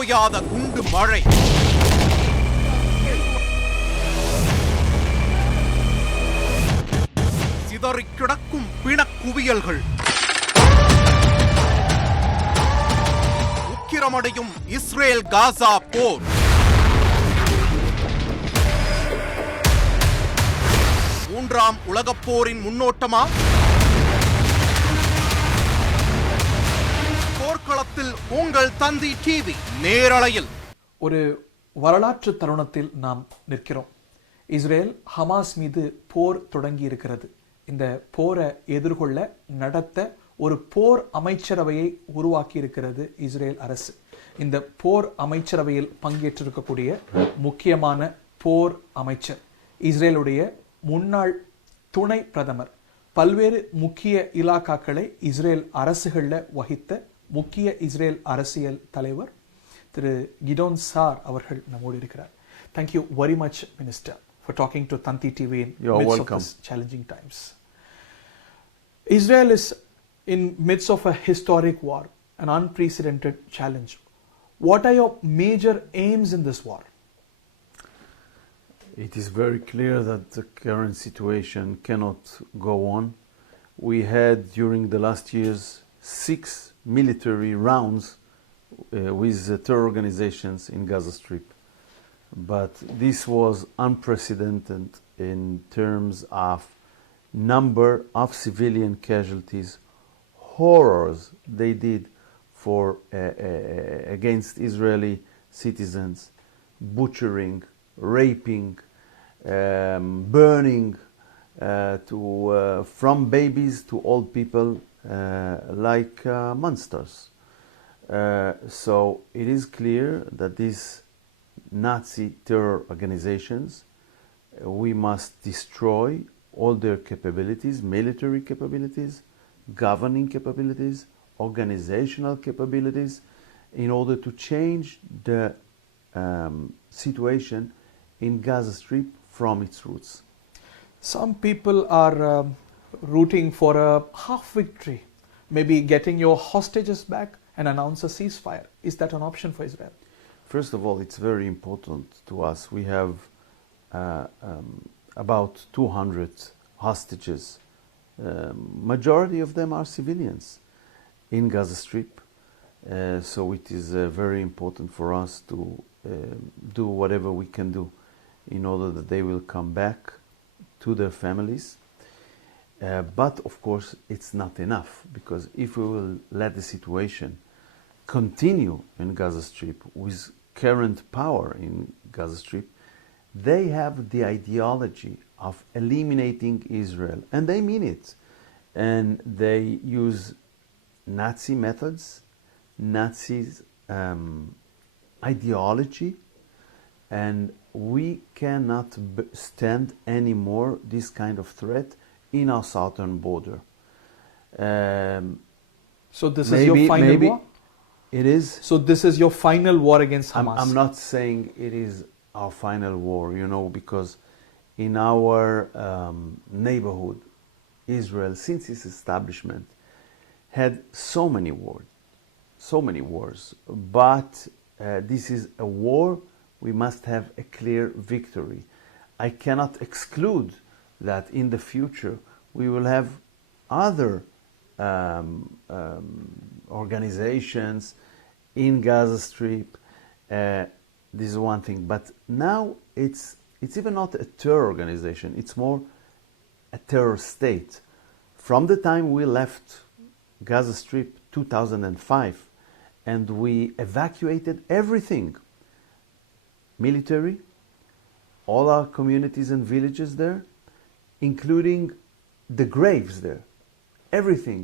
ஓயாத குண்டு மழை. சிதறிக் கிடக்கும் பிணக்குவியல்கள். உக்கிரமடையும் இஸ்ரேல் காசா போர். மூன்றாம் உலகப் போரின் முன்னோட்டமா? போர்க்களத்தில் உங்கள் தந்தி டிவி நேரலையில். ஒரு வரலாற்று தருணத்தில் நாம் நிற்கிறோம். இஸ்ரேல் ஹமாஸ் மீது போர் தொடங்கி இருக்கிறது. இந்த போரை எதிர்கொள்ள நடத்த ஒரு போர் அமைச்சரவையை உருவாக்கி இருக்கிறது இஸ்ரேல் அரசு. இந்த போர் அமைச்சரவையில் பங்கேற்றிருக்கக்கூடிய முக்கியமான போர் அமைச்சர், இஸ்ரேலுடைய முன்னாள் துணை பிரதமர், பல்வேறு முக்கிய இலாக்காக்களை இஸ்ரேல் அரசுகளில் வகித்த முக்கிய இஸ்ரேல் அரசியல் தலைவர் திரு Gideon Sa'ar அவர்கள் நம்மோடு இருக்கிறார். Thank you very much, Minister, for talking to Thanthi TV in midst of this challenging times. Israel is in midst of a historic war, an unprecedented challenge. What are your major aims in this war? It is very clear that the current situation cannot go on. We had during the last years 6 military rounds with terror organizations in Gaza Strip. But this was unprecedented in terms of number of civilian casualties, horrors they did for against Israeli citizens, butchering, raping, burning, from babies to old people like monsters. So it is clear that these Nazi terror organizations, we must destroy all their capabilities, military capabilities, governing capabilities, organizational capabilities, in order to change the situation in Gaza Strip from its roots. Some people are rooting for a half victory, maybe getting your hostages back and announce a ceasefire. Is that an option for Israel? First of all, it's very important to us. We have about 200 hostages. Majority of them are civilians in Gaza Strip. So it is very important for us to do whatever we can do in order that they will come back to their families. But of course it's not enough, because if we will let the situation continue in Gaza Strip with current power in Gaza Strip, they have the ideology of eliminating Israel, and they mean it, and they use Nazi methods, Nazis ideology, and we cannot stand anymore this kind of threat in our southern border. So this is your final war? It is. So this is your final war against Hamas? I'm not saying it is our final war, you know, because in our neighborhood, Israel, since its establishment, had so many wars. But this is a war. We must have a clear victory. I cannot exclude that in the future we will have other organizations in Gaza Strip. This is one thing, but now it's even not a terror organization. It's more a terror state. From the time we left Gaza Strip 2005 and we evacuated everything, military, all our communities and villages there, including the graves there, everything.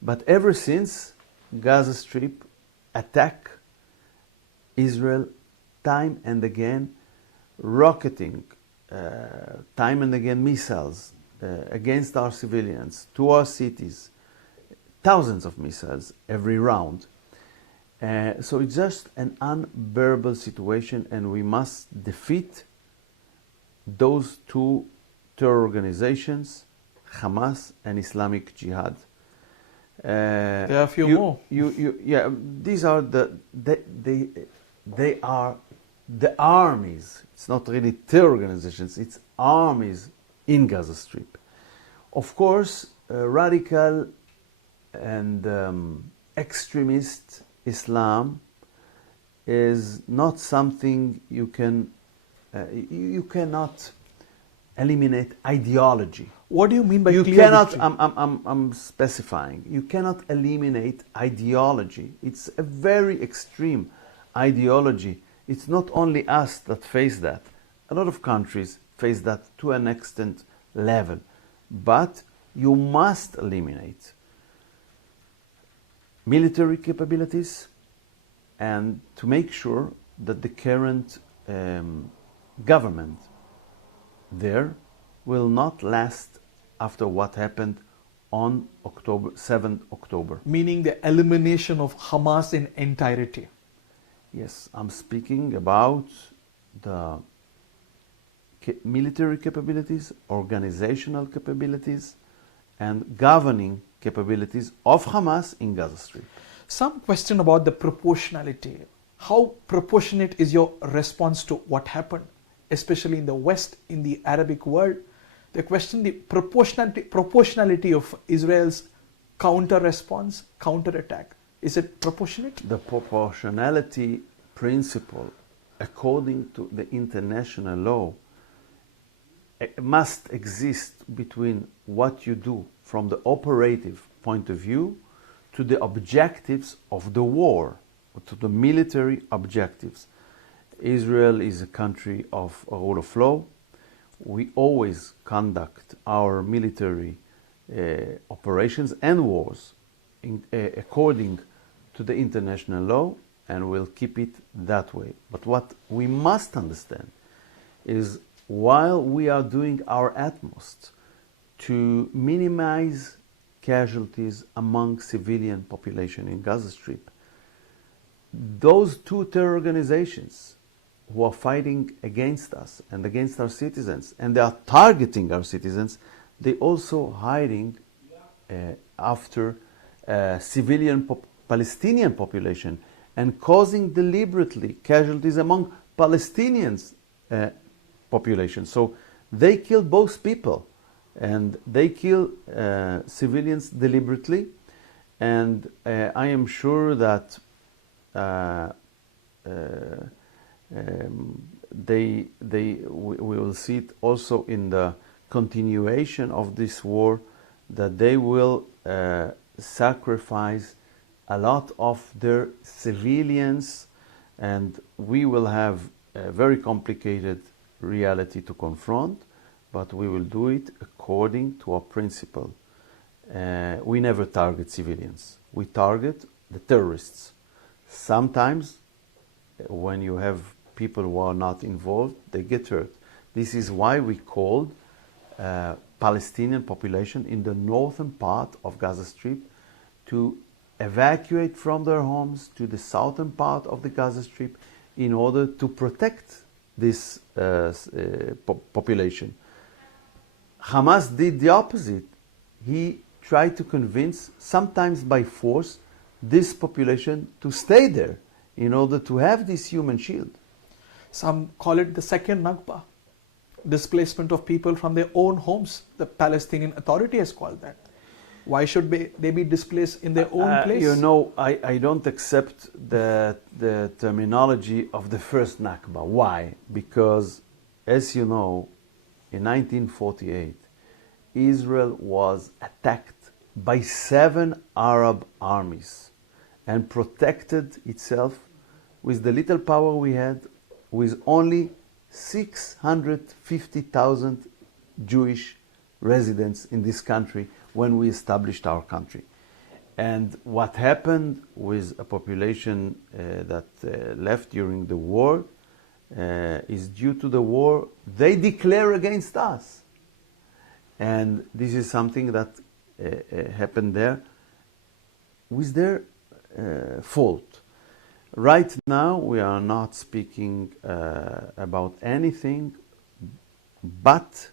But ever since, Gaza Strip attack Israel time and again, rocketing, time and again missiles against our civilians, to our cities, thousands of missiles every round. So it's just an unbearable situation, and we must defeat those two terror organizations, Hamas and Islamic Jihad. There are a few more. Yeah, these are they are the armies. It's not really terror organizations, it's armies in Gaza Strip. Of course, radical and extremist Islam is not something you cannot eliminate ideology. What do you mean by You clear cannot, victory? I'm specifying, you cannot eliminate ideology. It's a very extreme ideology. It's not only us that face that. A lot of countries face that to an extent level. But you must eliminate military capabilities and to make sure that the current government there will not last after what happened on 7th October. Meaning the elimination of Hamas in entirety. Yes, I'm speaking about the military capabilities, organizational capabilities, and governing capabilities of Hamas in Gaza Strip. Some question about the proportionality. How proportionate is your response to what happened, especially in the West, in the Arabic world? They question the proportionality of Israel's counter-response, counter-attack. Is it proportionate? The proportionality principle, according to the international law, must exist between what you do from the operative point of view to the objectives of the war, to the military objectives. Israel is a country of a rule of law. We always conduct our military operations and wars according to the international law, and we'll keep it that way. But what we must understand is while we are doing our utmost to minimize casualties among civilian population in Gaza Strip, those two terror organizations who are fighting against us and against our citizens, and they are targeting our citizens, they also hiding after civilian Palestinian population and causing deliberately casualties among Palestinians population. So they kill both people, and they kill civilians deliberately, and I am sure that we will see it also in the continuation of this war, that they will sacrifice a lot of their civilians, and we will have a very complicated reality to confront, but we will do it according to our principle. We never target civilians. We target the terrorists. Sometimes when you have people who are not involved, they get hurt. This is why we called Palestinian population in the northern part of Gaza Strip to evacuate from their homes to the southern part of the Gaza Strip in order to protect this population. Hamas did the opposite. He tried to convince, sometimes by force, this population to stay there in order to have this human shield. Some call it the second Nakba, displacement of people from their own homes. The Palestinian Authority has called that. Why should they be displaced in their own place? You know, I don't accept the terminology of the first Nakba. Why? Because, as you know, in 1948, Israel was attacked by 7 Arab armies and protected itself with the little power we had, with only 650,000 Jewish residents in this country when we established our country. And what happened with a population that left during the war is due to the war they declare against us. And this is something that happened there with their fault. Right now we are not speaking about anything, but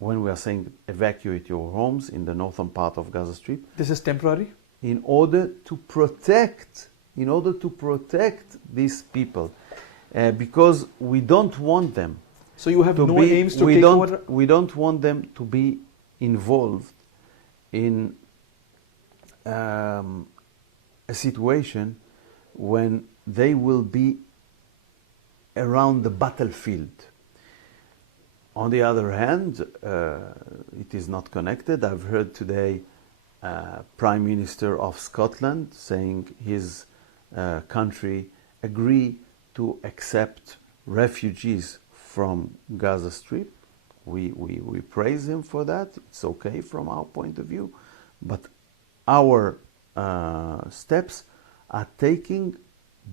when we are saying evacuate your homes in the northern part of Gaza Strip, This is temporary? in order to protect in order to protect these people, because we don't want them So you have to no be, aims to we take don't, over? we don't want them to be involved in a situation when they will be around the battlefield. On the other hand, it is not connected. I've heard today Prime Minister of Scotland saying his country agree to accept refugees from Gaza Strip. We praise him for that. It's okay from our point of view. But our steps are taken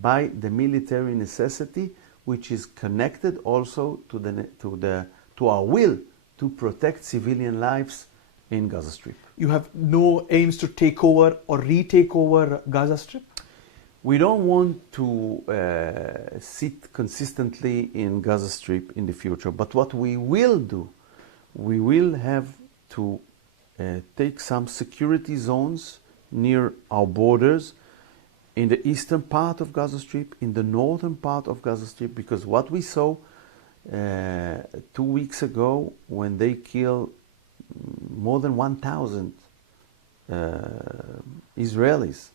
by the military necessity, which is connected also to our will to protect civilian lives in Gaza Strip. You have no aims to take over or retake over Gaza Strip? We don't want to sit consistently in Gaza Strip in the future, but what we will do, we will have to take some security zones near our borders in the eastern part of Gaza Strip, in the northern part of Gaza Strip, because what we saw 2 weeks ago when they killed more than 1,000 Israelis,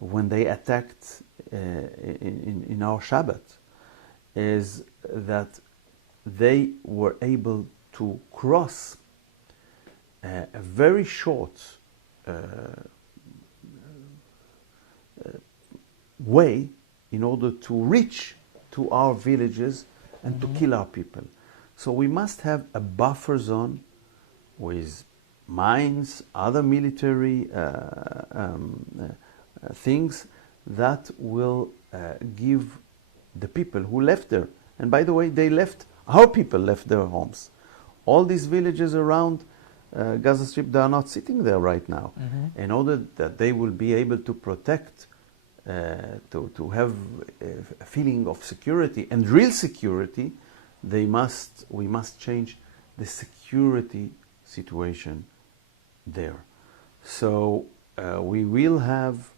when they attacked in our Shabbat, is that they were able to cross a very short way in order to reach to our villages and to kill our people. So we must have a buffer zone with mines, other military things that will give the people who left there. And by the way, our people left their homes. All these villages around Gaza Strip, they are not sitting there right now. In order that they will be able to protect, to have a feeling of security and real security, we must change the security situation there. So we will have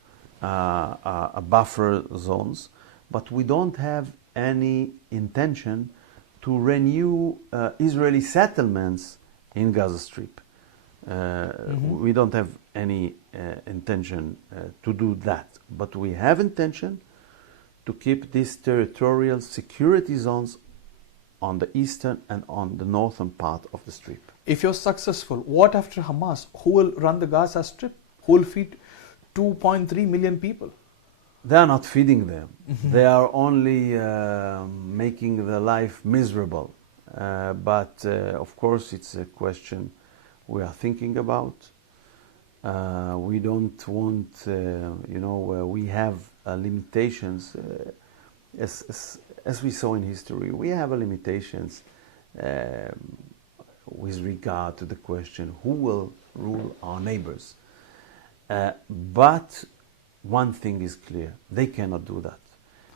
a buffer zones, but we don't have any intention to renew Israeli settlements in Gaza Strip. We don't have any intention to do that, but we have intention to keep these territorial security zones on the eastern and on the northern part of the Strip. If you're successful, what after Hamas? Who will run the Gaza Strip? Who will feed 2.3 million people? They are not feeding them. They are only making their life miserable. But of course, it's a question we are thinking about. We don't want, we have limitations. As we saw in history, we have limitations with regard to the question who will rule our neighbors. But one thing is clear, they cannot do that.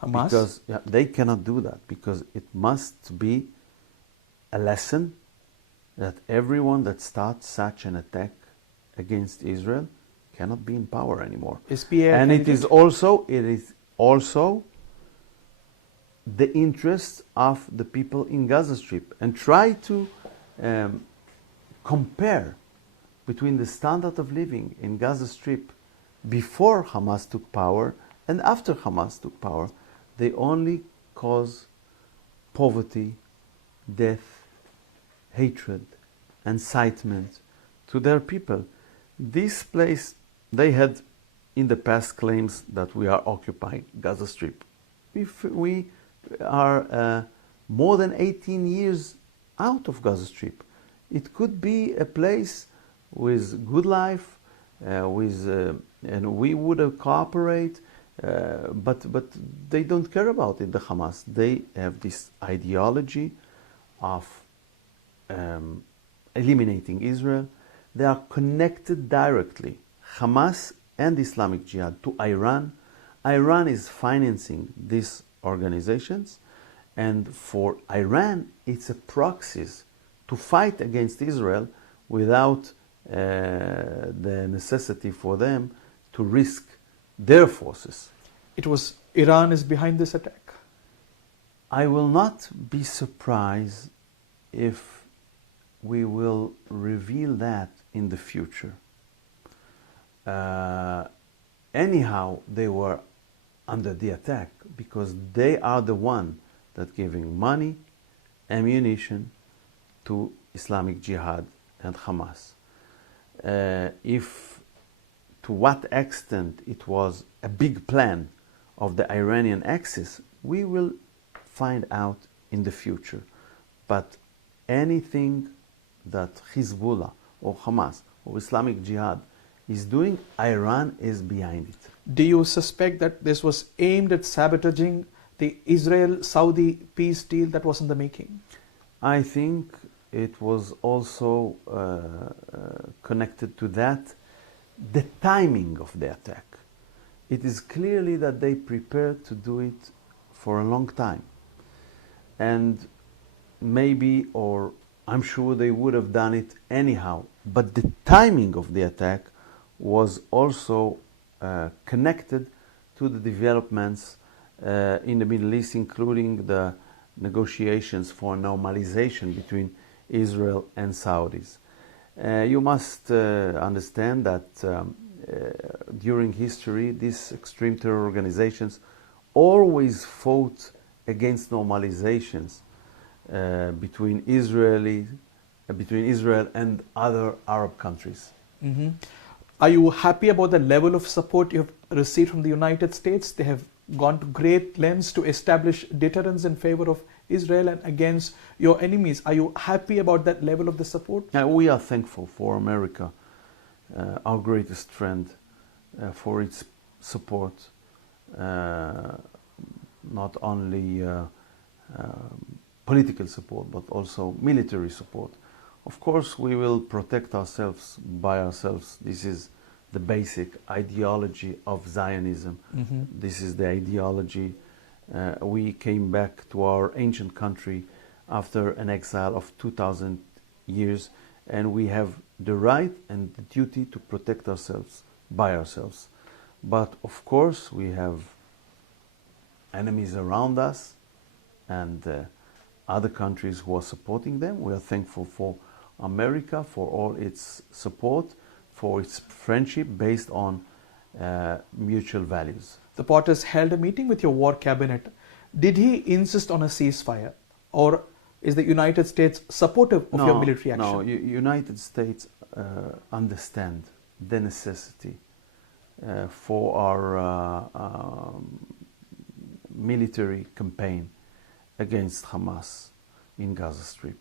Hamas? Because they cannot do that because it must be a lesson that everyone that starts such an attack against Israel cannot be in power anymore. And it is also the interest of the people in Gaza Strip, and try to compare between the standard of living in Gaza Strip before Hamas took power and after Hamas took power. They only cause poverty, death, hatred, incitement to their people. This place, they had in the past claims that we are occupying Gaza Strip. If we are more than 18 years out of Gaza Strip, it could be a place with good life, and we would cooperate, but they don't care about it, the Hamas. They have this ideology of eliminating Israel. They are connected directly, Hamas and Islamic Jihad, to Iran. Iran is financing these organizations, and for Iran, it's a proxy to fight against Israel without the necessity for them to risk their forces. it was Iran is behind this attack? I will not be surprised if we will reveal that in the future. Anyhow, they were under the attack because they are the one that giving money, ammunition to Islamic Jihad and Hamas. If to what extent it was a big plan of the Iranian Axis, we will find out in the future. But anything that Hezbollah or Hamas or Islamic Jihad is doing, Iran is behind it. Do you suspect that this was aimed at sabotaging the Israel-Saudi peace deal that was in the making? I think it was also connected to that, the timing of the attack. It is clearly that they prepared to do it for a long time. And maybe, or I'm sure they would have done it anyhow, but the timing of the attack was also connected to the developments in the Middle East, including the negotiations for normalization between Israel and Saudis. You must understand that during history, these extreme terror organizations always fought against normalizations between Israel and other Arab countries. Mm-hmm. Are you happy about the level of support you have received from the United States? They have gone to great lengths to establish deterrence in favor of Israel and against your enemies. Are you happy about that level of the support? We are thankful for America, our greatest friend, for its support, not only political support, but also military support. Of course, we will protect ourselves by ourselves. This is the basic ideology of Zionism. Mm-hmm. This is the ideology. We came back to our ancient country after an exile of 2,000 years, and we have the right and the duty to protect ourselves by ourselves. But of course, we have enemies around us and other countries who are supporting them. We are thankful for America, for all its support, for its friendship based on mutual values. The Potters held a meeting with your war cabinet. Did he insist on a ceasefire, or is the United States supportive of your military action? No, United States understand the necessity for our military campaign against Hamas in Gaza Strip.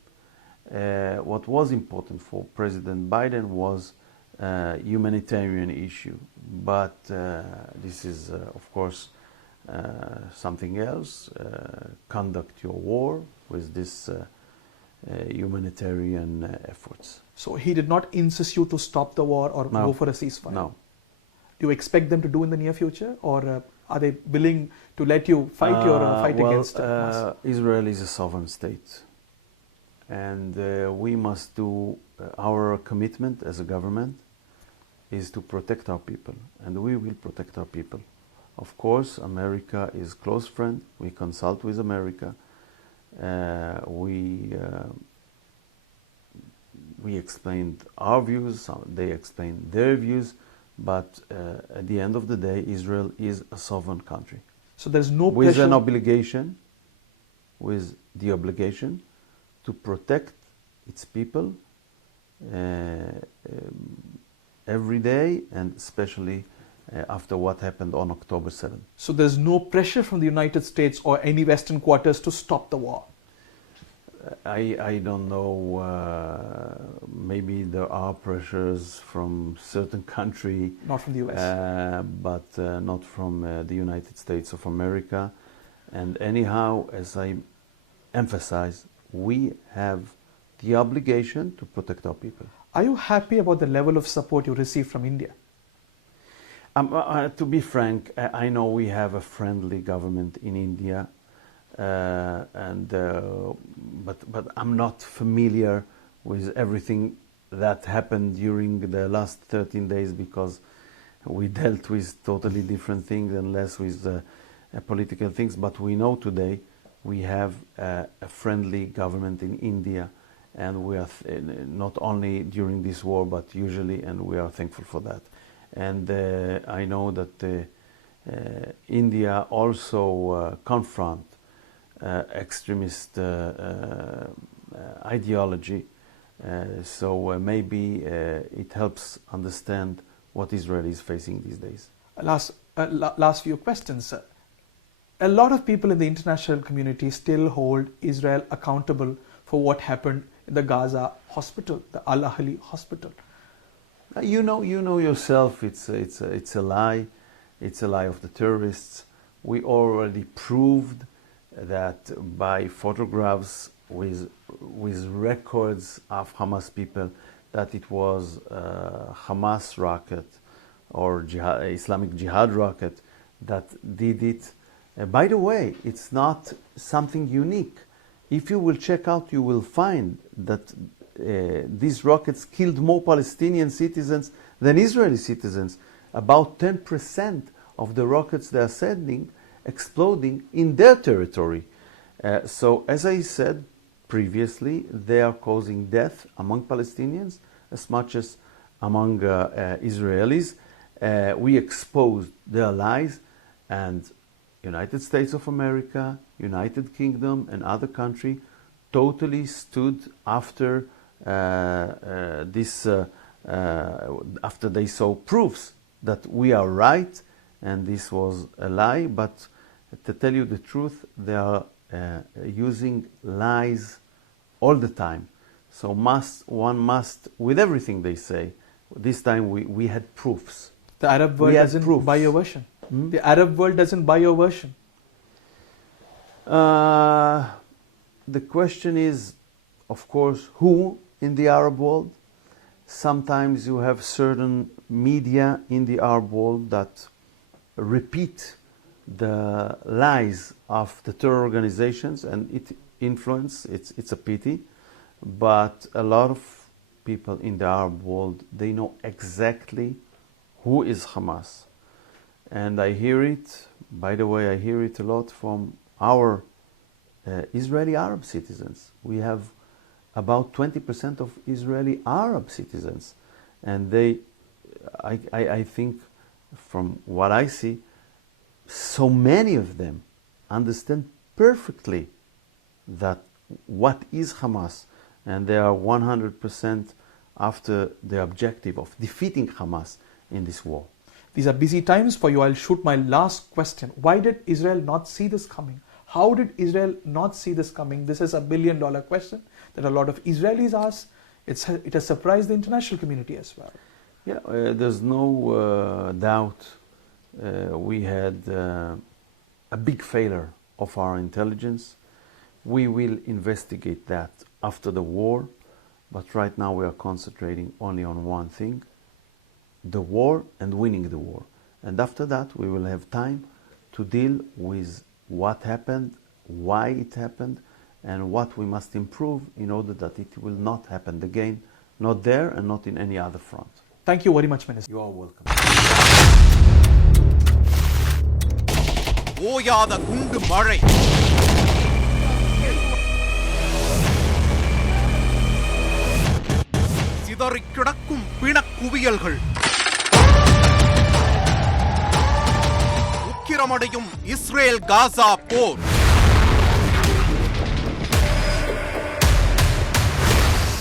What was important for President Biden was humanitarian issue, but this is of course something else. Conduct your war with this humanitarian efforts. So he did not insist you to stop the war or go for a ceasefire? No. Do you expect them to do in the near future, or are they willing to let you fight your fight against Hamas? Israel is a sovereign state, and we must do our commitment as a government is to protect our people, and we will protect our people. Of course, America is close friend. We consult with America. We explained our views. They explained their views. But at the end of the day, Israel is a sovereign country. So there's no with pressure. With the obligation to protect its people every day, and especially after what happened on October 7th. So there's no pressure from the United States or any Western quarters to stop the war? I don't know, maybe there are pressures from certain country. Not from the US. But not from the United States of America. And anyhow, as I emphasize, we have the obligation to protect our people. Are you happy about the level of support you receive from India? To be frank, I know we have a friendly government in India. But I'm not familiar with everything that happened during the last 13 days because we dealt with totally different things and less with political things. But we know today we have a friendly government in India, and we are not only during this war but usually, and we are thankful for that. And I know that India also confront extremist ideology, so maybe it helps understand what Israel is facing these days. Last few questions. A lot of people in the international community still hold Israel accountable for what happened in the Gaza hospital, the Al-Ahli hospital. You know yourself, it's a lie. It's a lie of the terrorists. We already proved that by photographs with records of Hamas people that it was a Hamas rocket or Islamic Jihad rocket that did it. By the way, it's not something unique. If you will check out, you will find that these rockets killed more Palestinian citizens than Israeli citizens. About 10% of the rockets they are sending exploding in their territory. So as I said previously, they are causing death among Palestinians as much as among Israelis. We exposed their lies, and United States of America, United Kingdom and other countries totally stood after after they saw proofs that we are right and this was a lie. But to tell you the truth, they are using lies all the time. So one must, with everything they say, this time we had proofs. The Arab world doesn't buy your version. The Arab world doesn't buy your version. The question is, of course, who in the Arab world? Sometimes you have certain media in the Arab world that repeat the lies of the terror organizations, and it influence, it's a pity. But a lot of people in the Arab world, they know exactly who is Hamas. And I hear it, by the way, I hear it a lot from our Israeli Arab citizens. We have about 20% of Israeli Arab citizens. And I think from what I see, so many of them understand perfectly that what is Hamas, and they are 100% after the objective of defeating Hamas in this war. These are busy times for you. I'll shoot my last question. Why did Israel not see this coming? How did Israel not see this coming? This is a billion-dollar question that a lot of Israelis ask. It has surprised the international community as well. Yeah, there's no doubt we had a big failure of our intelligence. We will investigate that after the war, but right now we are concentrating only on one thing: the war and winning the war. And after that we will have time to deal with what happened, why it happened, and what we must improve in order that it will not happen again, not there and not in any other front. Thank you very much, Minister. You are welcome. ஓயாத குண்டு மழை, சிதறிக் கிடக்கும் பிணக்குவியல்கள், உக்கிரமடையும் Israel Gaza போர்,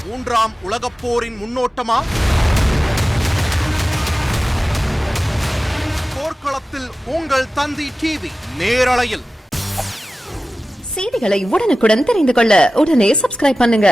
மூன்றாம் உலகப் போரின் முன்னோட்டமா? போர்க்களத்தில் உங்கள் தந்தி TV நேரலையில் செய்திகளை உடனுக்குடன் தெரிந்து கொள்ள உடனே சப்ஸ்கிரைப் பண்ணுங்க.